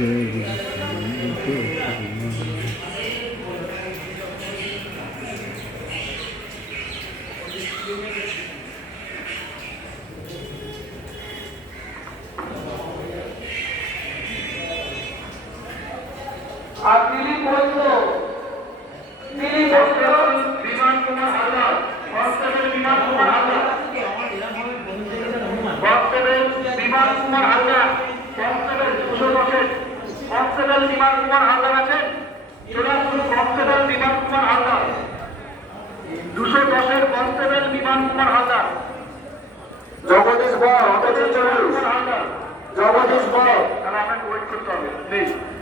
আর তিনি বলতো বিমান কুমার হালদার, কনস্টেবল বিমান কুমার হালদার, কনস্টেবল বিমান কুমার হালদার, কনস্টেবল 210-এর কনস্টেবল বিমান কুমার হালদার আছেন। কনস্টেবল বিমান কুমার হালদার, 210-এর কনস্টেবল বিমান কুমার হালদার, জগদীশ বর, হালদার, জগদীশ বর। তাহলে আপনাকে ওয়েট করতে হবে প্লিজ।